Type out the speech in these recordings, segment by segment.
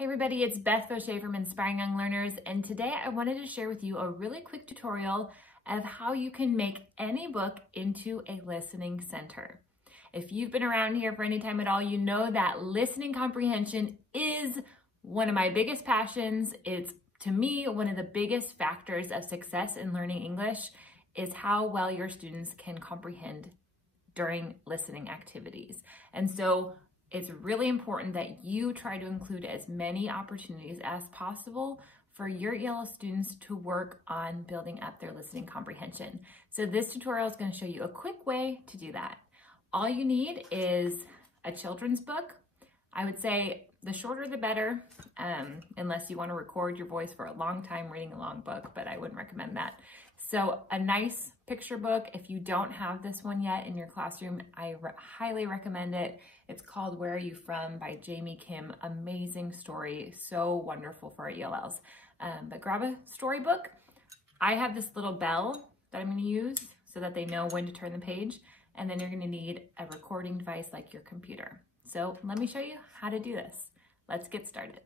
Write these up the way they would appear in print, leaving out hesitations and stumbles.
Hey everybody, it's Beth Fauché from Inspiring Young Learners, and today I wanted to share with you a really quick tutorial of how you can make any book into a listening center. If you've been around here for any time at all, you know that listening comprehension is one of my biggest passions. It's, to me, one of the biggest factors of success in learning English is how well your students can comprehend during listening activities. And so it's really important that you try to include as many opportunities as possible for your ELL students to work on building up their listening comprehension. So this tutorial is going to show you a quick way to do that. All you need is a children's book. I would say the shorter the better, unless you want to record your voice for a long time reading a long book, but I wouldn't recommend that. So a nice picture book, if you don't have this one yet in your classroom, I highly recommend it. It's called Where Are You From by Jamie Kim. Amazing story, so wonderful for our ELLs. But grab a storybook. I have this little bell that I'm going to use so that they know when to turn the page. And then you're going to need a recording device like your computer. So let me show you how to do this. Let's get started.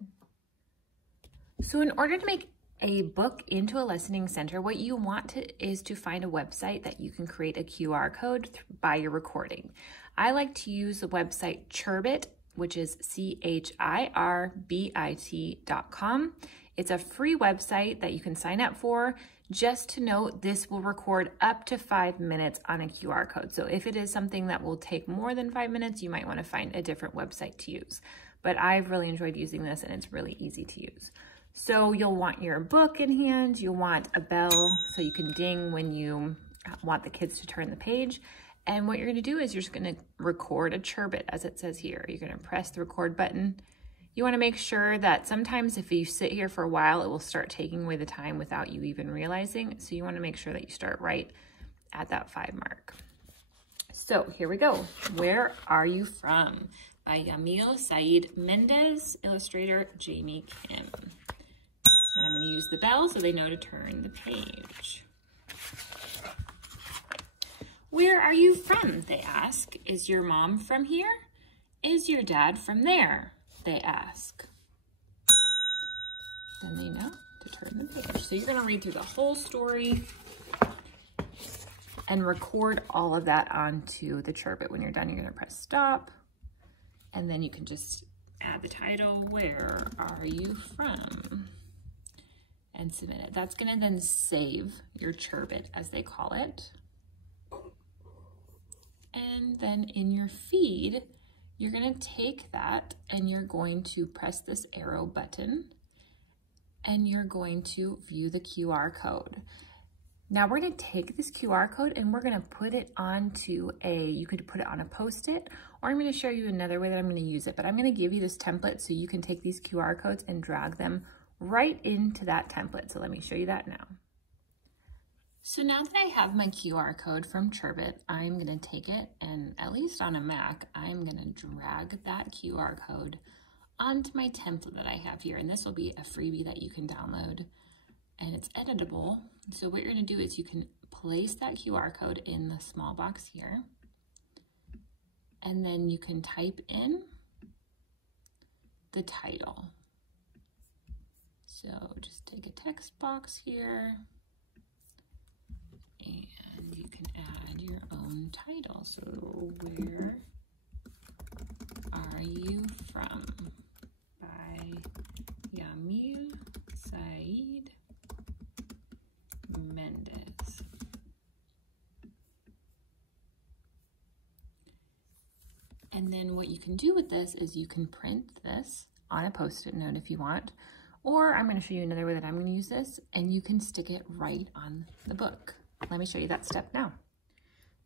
So in order to make a book into a listening center, what you want is to find a website that you can create a QR code by your recording. I like to use the website Chirbit, which is CHIRBIT.com. It's a free website that you can sign up for. Just to note, this will record up to 5 minutes on a QR code. So if it is something that will take more than 5 minutes, you might want to find a different website to use. But I've really enjoyed using this and it's really easy to use. So you'll want your book in hand, you'll want a bell so you can ding when you want the kids to turn the page. And what you're gonna do is you're just gonna record a Chirbit, as it says here. You're gonna press the record button. You wanna make sure that sometimes if you sit here for a while, it will start taking away the time without you even realizing. So you wanna make sure that you start right at that 5 mark. So here we go. Where Are You From? By Yamil Said Mendez, illustrator Jamie Kim. Then I'm going to use the bell so they know to turn the page. Where are you from? They ask. Is your mom from here? Is your dad from there? They ask. Then they know to turn the page. So you're going to read through the whole story and record all of that onto the Chirbit. When you're done, you're going to press stop. And then you can just add the title, Where Are You From? And submit it. That's gonna then save your Chirbit, as they call it. And then in your feed, you're gonna take that and you're going to press this arrow button and you're going to view the QR code. Now we're gonna take this QR code and we're gonna put it onto you could put it on a Post-it, or I'm gonna show you another way that I'm gonna use it, but I'm gonna give you this template so you can take these QR codes and drag them right into that template. So let me show you that now. So now that I have my QR code from Chirbit, I'm gonna take it and, at least on a Mac, I'm gonna drag that QR code onto my template that I have here. And this will be a freebie that you can download and it's editable. So what you're gonna do is you can place that QR code in the small box here, and then you can type in the title. So just take a text box here and you can add your own title. So Where Are You From? By Yamil Said Mendez. And then what you can do with this is you can print this on a Post-it note if you want, or I'm going to show you another way that I'm going to use this, and you can stick it right on the book. Let me show you that step now.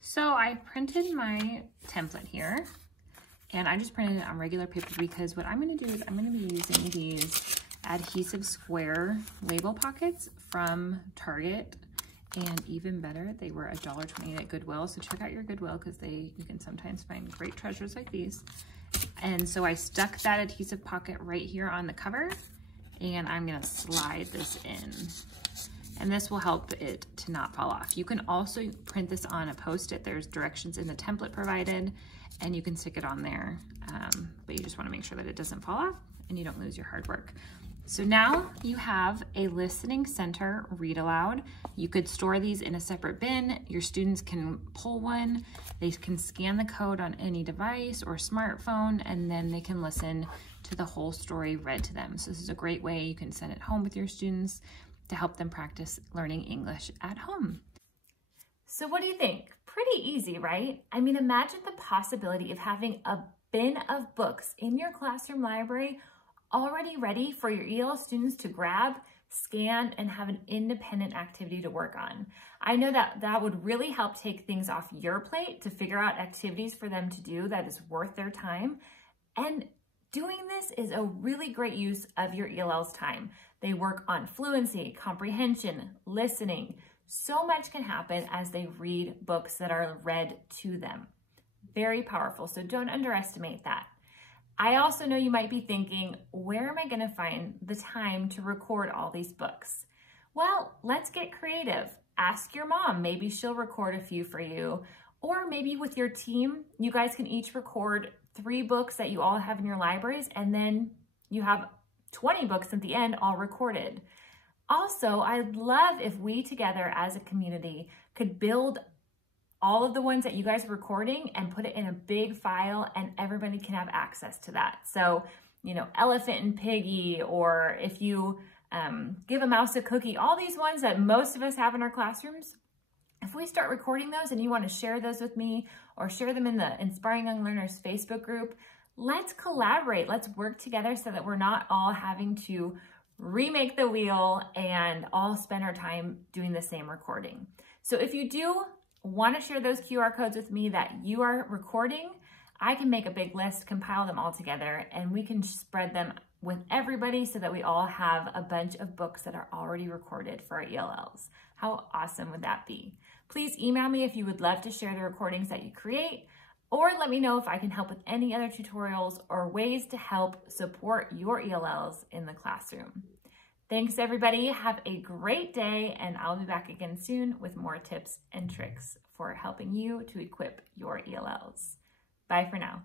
So I printed my template here, and I just printed it on regular paper because what I'm going to do is I'm going to be using these adhesive square label pockets from Target, and even better, they were $1.28 at Goodwill. So check out your Goodwill because you can sometimes find great treasures like these. And so I stuck that adhesive pocket right here on the cover, and I'm gonna slide this in. And this will help it to not fall off. You can also print this on a Post-it. There's directions in the template provided, and you can stick it on there. But you just wanna make sure that it doesn't fall off. and you don't lose your hard work. So now you have a listening center read aloud. You could store these in a separate bin. Your students can pull one. They can scan the code on any device or smartphone, and then they can listen to the whole story read to them. So this is a great way you can send it home with your students to help them practice learning English at home. So what do you think? Pretty easy, right? I mean, imagine the possibility of having a bin of books in your classroom library already ready for your EL students to grab, scan, and have an independent activity to work on. I know that that would really help take things off your plate to figure out activities for them to do that is worth their time. And doing this is a really great use of your ELL's time. They work on fluency, comprehension, listening. So much can happen as they read books that are read to them. Very powerful, so don't underestimate that. I also know you might be thinking, where am I going to find the time to record all these books? Well, let's get creative. Ask your mom, maybe she'll record a few for you. Or maybe with your team, you guys can each record 3 books that you all have in your libraries, and then you have 20 books at the end all recorded. Also, I'd love if we together as a community could build all of the ones that you guys are recording and put it in a big file, and everybody can have access to that. So, you know, Elephant and Piggy, or if you Give a Mouse a Cookie, all these ones that most of us have in our classrooms, if we start recording those and you want to share those with me or share them in the Inspiring Young Learners Facebook group, let's collaborate. Let's work together so that we're not all having to remake the wheel and all spend our time doing the same recording. So if you do want to share those QR codes with me that you are recording, I can make a big list, compile them all together, and we can spread them with everybody so that we all have a bunch of books that are already recorded for our ELLs. How awesome would that be? Please email me if you would love to share the recordings that you create, or let me know if I can help with any other tutorials or ways to help support your ELLs in the classroom. Thanks everybody, have a great day, and I'll be back again soon with more tips and tricks for helping you to equip your ELLs. Bye for now.